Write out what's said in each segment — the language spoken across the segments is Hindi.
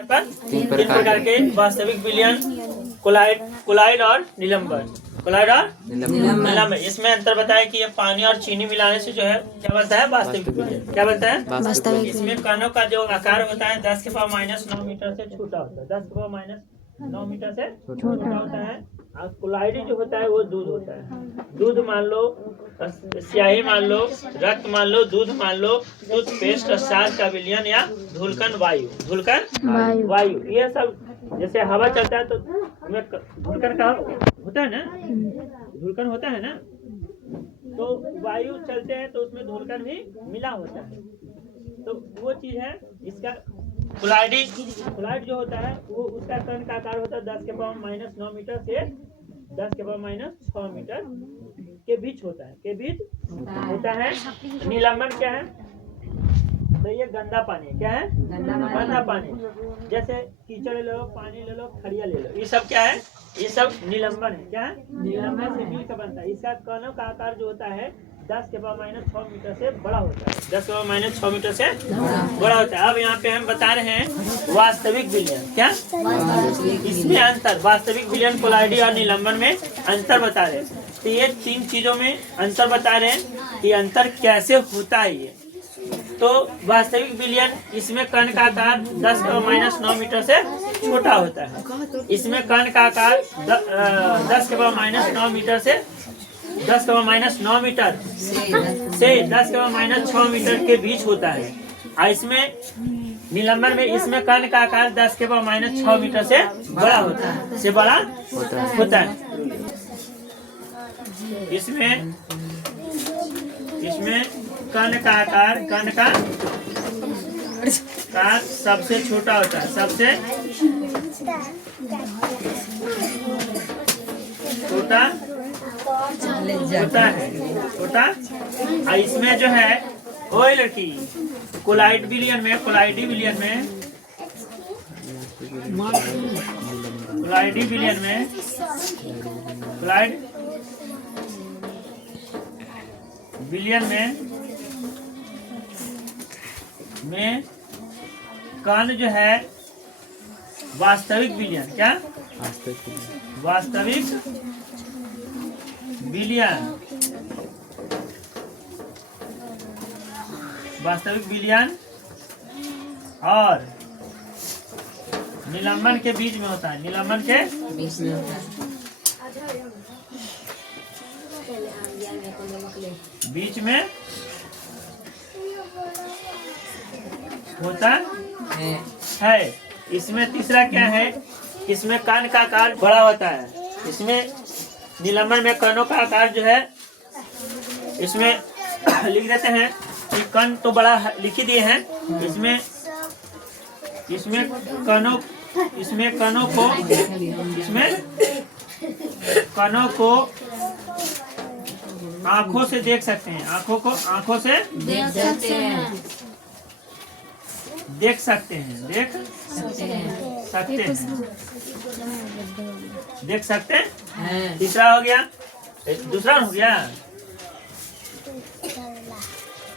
तीन प्रकार के वास्तविक विलयन कोलाइड और निलंबन। कोलाइड और निलंबन, इसमें अंतर बताया कि ये पानी और चीनी मिलाने से जो है क्या बनता है वास्तविक विलयन। क्या बनता है वास्तविक। इसमें कणों का जो आकार होता है 10⁻⁹ मीटर से छोटा होता है। 10⁻⁹ मीटर से छोटा होता है। और कोलाइड जो होता है वो दूध होता है। दूध मान लो, स्याही मान लो, रक्त मान लो, दूध मान लो, टूथपेस्ट, सार का विलयन या धूलकन वायु, ये सब जैसे हवा चलता है तो धूलकन का होता है ना, धूलकन होता है ना, तो वायु चलते हैं तो उसमें धूलकन भी मिला होता है। तो वो चीज है इसका कोलाइड जो होता है वो उसका कण का आकार होता है 10⁻⁹ मीटर से 10⁻⁶ मीटर के बीच होता है। निलंबन क्या है? तो ये गंदा पानी क्या है? गंदा पानी, जैसे कीचड़ ले लो, पानी ले लो, खड़िया ले लो, ये सब क्या है? ये सब निलंबन है। क्या है? निलंबन से मिलकर बनता है। इसका कणों का आकार जो होता है 10⁻⁶ मीटर से बड़ा होता है। 10⁻⁶ मीटर से बड़ा होता है। अब यहाँ पे हम बता रहे हैं वास्तविक विलयन। क्या इसमें अंतर? वास्तविक विलयन कोलाइडी और निलंबन में अंतर बता रहे हैं। तो ये तीन चीजों में अंतर बता रहे हैं कि अंतर कैसे होता है। ये तो वास्तविक विलयन, इसमें कण का आकार 10⁻⁹ मीटर से छोटा होता है। इसमें कण का आकार 10⁻⁹ मीटर से 10⁻⁹ मीटर से 10⁻⁶ मीटर के बीच होता है। और इसमें निलंबन में इसमें कण का आकार 10⁻⁶ मीटर से बड़ा होता है। इसमें कण का आकार सबसे छोटा होता है, सबसे छोटा होता है। और इसमें जो है ओए लड़की कोलाइडी विलयन में कण जो है वास्तविक विलयन। क्या वास्तविक विलयन और निलंबन के बीच में होता है। निलंबन के बीच में होता है। इसमें तीसरा क्या है? इसमें कण का आकार बड़ा होता है। इसमें निलंबन में कणों का आकार जो है, इसमें लिख देते हैं कि कण तो बड़ा लिख ही दिए हैं। इसमें कणों को आंखों से देख सकते हैं। आंखों से देख सकते हैं। तीसरा हो गया, दूसरा हो गया।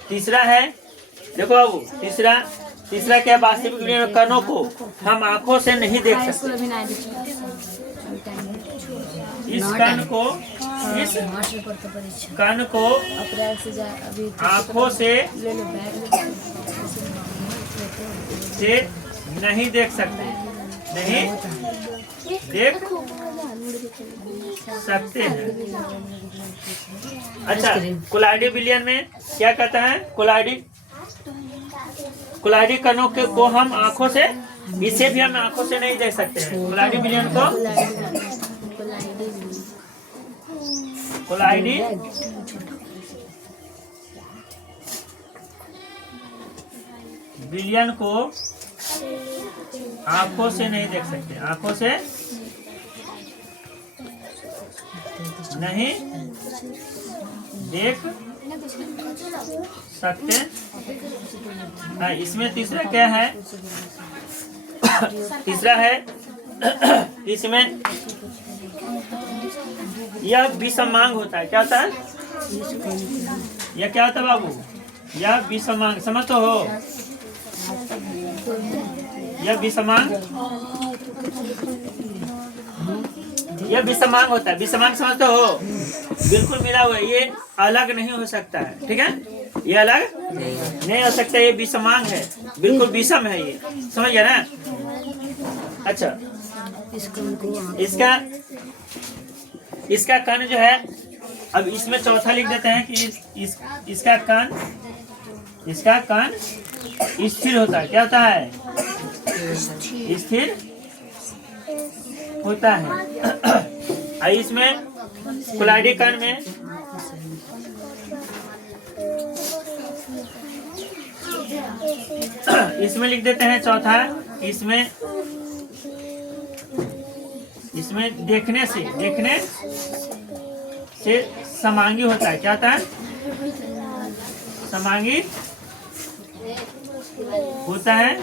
तीसरा है, देखो बाबू, तीसरा क्या? वास्तविक विलयन कणों को हम आंखों से नहीं देख सकते। इस कण को आंखों से नहीं देख सकते हैं। अच्छा, कोलाइडी विलयन में क्या कहता है? कोलाइडी कणों को हम आंखों से, इसे भी हम आंखों से नहीं देख सकते हैं। कोलाइडी विलयन को आंखों से नहीं देख सकते। आंखों से नहीं देख सकते। इसमें तीसरा क्या है? तीसरा है इसमें यह विषमांग होता है। क्या होता है? यह क्या होता है बाबू? यह विषमांग, समझ तो हो? यह विषमांग, यह विषमांग होता है। विषमांग समझते हो? बिल्कुल मिला हुआ है, ये अलग नहीं हो सकता है, ठीक है, ये अलग नहीं हो सकता, ये विषमांग है, बिल्कुल विषम है ये, समझ गया ना? अच्छा, इसका कण जो है, अब इसमें चौथा लिख देते हैं कि इसका कण स्थिर होता है। क्या होता है? स्थिर होता है। इसमें कोलाइडी कण में इसमें लिख देते हैं चौथा, इसमें देखने से समांगी होता है। क्या होता है? समांगी होता है,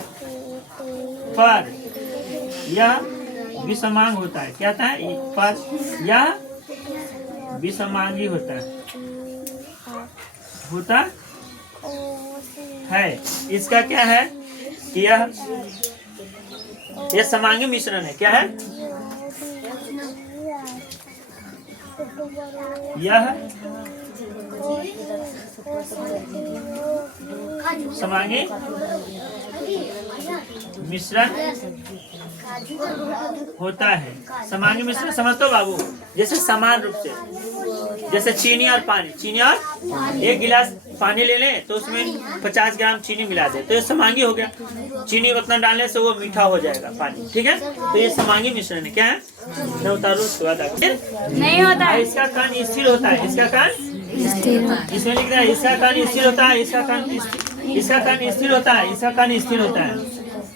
पर यह विषमांग होता है। क्या होता है? पर यह विषमांगी होता है। इसका क्या है कि यह समांगी मिश्रण है। क्या है? यह समांगी मिश्रण होता है। समांगी मिश्रण समझते हो बाबू? जैसे समान रूप से, जैसे चीनी और पानी, एक गिलास पानी ले लें तो उसमें 50 ग्राम चीनी मिला दे तो ये समांगी हो गया। चीनी उतना डालने से वो मीठा हो जाएगा पानी, ठीक है, तो ये समांगी मिश्रण है। क्या है? मैं उतारू उसके बाद नहीं होता है। इसका कण स्थिर होता है। इसका कण इसमें लिख दिया, इसका कण स्थिर होता है। इसका कण स्थिर होता है। इसका कण स्थिर होता है।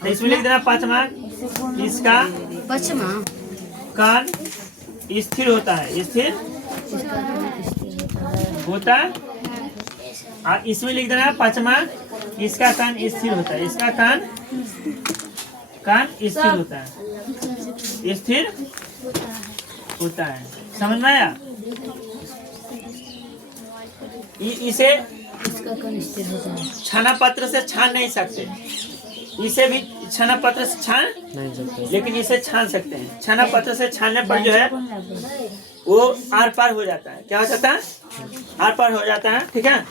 तो इसमें लिख देना पांचवा, इसका कण स्थिर होता है। स्थिर होता है। और इसमें लिख देना पांचवा, इसका कण स्थिर होता है। इसका कण स्थिर होता है। स्थिर होता है। समझ में आया? इसे छाना पत्र से छान नहीं सकते, इसे भी छाना पत्र से छान नहीं सकते, लेकिन इसे छान सकते हैं। छाना पत्र से छानने पर जो है वो आर पार हो जाता है। क्या हो जाता है? आर पार हो जाता है, ठीक है।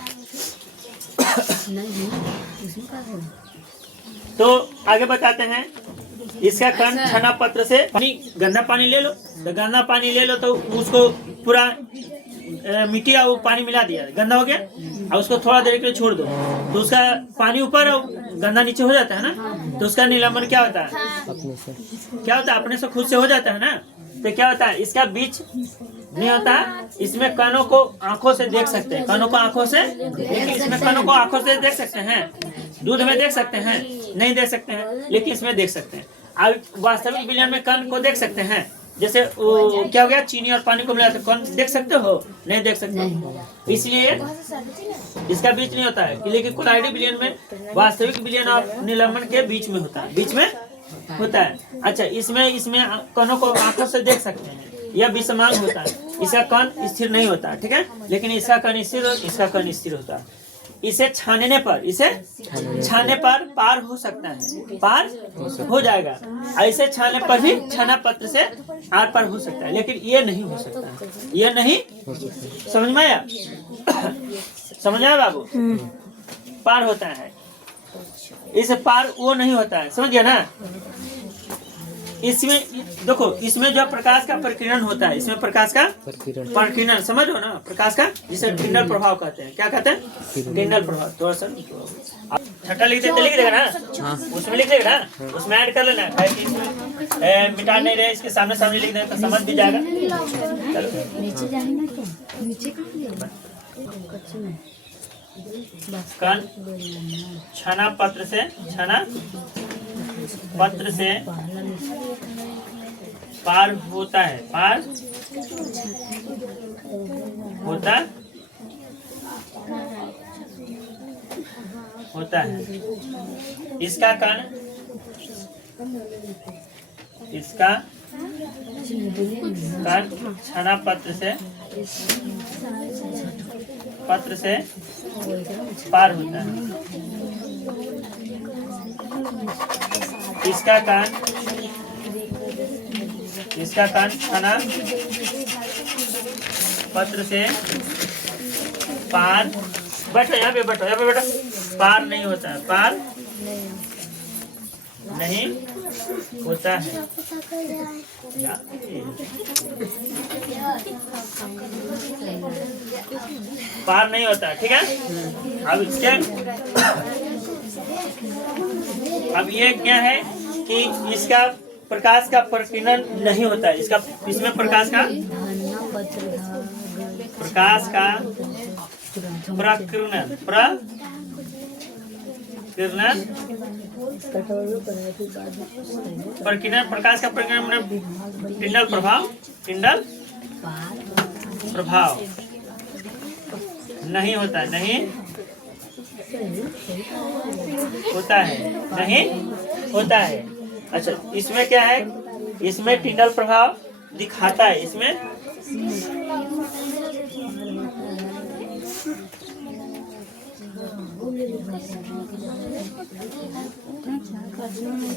तो आगे बताते हैं, इसका कण छाना पत्र से गंदा पानी ले लो, तो गंदा पानी ले लो तो उसको पूरा मिट्टी और पानी मिला दिया, गंदा हो गया, और उसको थोड़ा देर के लिए छोड़ दो तो उसका पानी ऊपर और गंदा नीचे हो जाता है ना, तो उसका निलंबन क्या होता है? क्या होता है? अपने से खुद से हो जाता है ना। तो क्या होता है? इसका बीच नहीं होता, इसमें कणों को आंखों से देख सकते हैं, कणों को आंखों से, लेकिन इसमें कणों को आंखों से देख सकते हैं, दूध में देख सकते हैं नहीं देख सकते हैं, लेकिन इसमें देख सकते हैं। अब वास्तविक विलयन में कण को देख सकते हैं। जैसे वो क्या हो गया, चीनी और पानी को मिला तो कौन देख सकते हो? नहीं देख सकते, इसलिए इसका बीच नहीं होता है। लेकिन कोलाइडी विलयन में वास्तविक विलयन और निलंबन के बीच में होता है, बीच में होता है। अच्छा, इसमें कणों को आंखों से देख सकते हैं, यह विषमांग होता है। इसका कण स्थिर नहीं होता, ठीक है, लेकिन इसका कण स्थिर, इसका कण स्थिर होता है। इसे छानने पर पार हो सकता है, पार हो जाएगा। ऐसे छानने पर भी छाना पत्र से आर पार हो सकता है, लेकिन ये नहीं हो सकता, ये नहीं। समझ में आया? समझ आया बाबू? पार होता है, इस पार वो नहीं होता है। समझ गया ना? इसमें देखो, इसमें जो प्रकाश का प्रकीर्णन होता है, इसमें प्रकाश का प्रकीर्णन समझ लो ना, प्रकाश का, जिसे किंडल प्रभाव कहते हैं। क्या कहते हैं? किंडल प्रभाव। थोड़ा सा छठा लिख देगा ना, उसमें लिख देगा ना, उसमें ऐड कर लेना, मिटा नहीं रहे, इसके सामने लिख देना तो समझ भी जाएगा। कण छाना पत्र से पार होता है, पार होता है। इसका कण छाना पत्र से पार होता है। इसका कान खाना पत्र से पार, बैठो यहाँ पे बैठो, पार नहीं होता है, पार नहीं होता है। पार नहीं होता है, ठीक है। अब ये क्या है कि इसका प्रकाश का प्रकीर्णन नहीं होता है, इसमें प्रकाश का प्रकीर्णन प्रकाश का प्रकीर्णन टिंडल प्रभाव नहीं होता है, नहीं होता है। अच्छा, इसमें क्या है, इसमें टिंडल प्रभाव दिखाता है, इसमें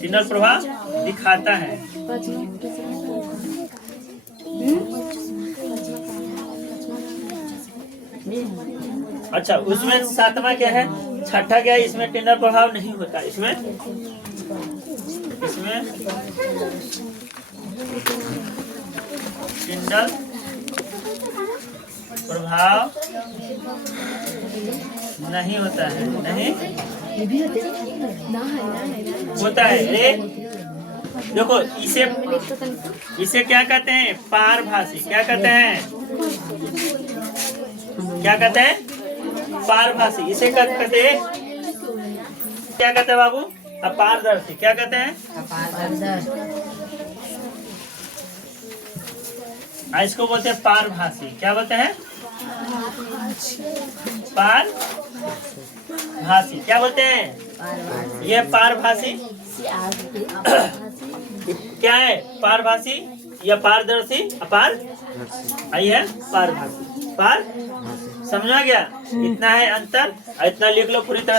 टिंडल प्रभाव दिखाता है। अच्छा, उसमें सातवां क्या है, छठा क्या है, इसमें टिंडल प्रभाव नहीं होता, इसमें टिंडल प्रभाव नहीं होता है, नहीं होता है। देखो, इसे क्या कहते हैं, पारभासी। क्या कहते हैं पारभासी। इसे कहते हैं, क्या कहते हैं बाबू, अपारदर्शी। क्या कहते हैं, इसको बोलते हैं पारभासी। क्या बोलते हैं, पारभासी। क्या बोलते हैं, ये पारभासी क्या है, पारभासी या पारदर्शी, अपार आई है पारभासी। समझ आ गया, इतना है अंतर, इतना लिख लो पूरी तरह।